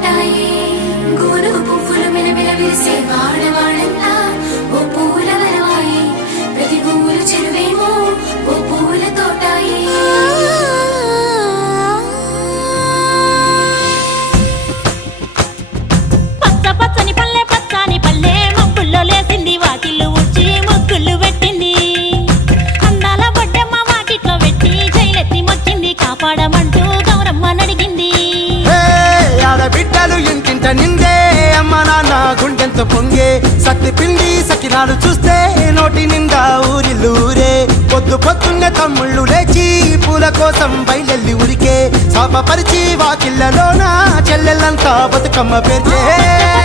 తోటాయి గోను పువ్వులు మిలమిల విరిసే వాడవాడంతా ఓ పూల వరవాయి ప్రతి పువ్వులు చెరువేమో ఓ పూల తోటాయి పచ్చ పచ్చని పల్లె పచ్చని పల్లె మబ్బుల్లో లేసింది వాకిళ్ళు ఊడ్చి ముగ్గులు పెట్టింది అందాల బొడ్డమ్మ వాకిట్లో పెట్టి జైలెత్తి మొక్కింది కాపాడమంటూ గౌరమ్మ నడిగింది ఆడబిడ్డలు ఇంటింట నిందే అమ్మ నాన్న గుండెంతో పొంగే సత్తి పిండి సకినాలు చూస్తే నోటి నిండా ఊరిల్లూరే పొద్దు పొద్దున్నే తమ్ముళ్ళు లేచి పూల కోసం బయలెల్లి ఉరికే శాపపరిచి వాకిళ్ళలోన చెల్లెళ్ళంతా బతుకమ్మ పేర్చే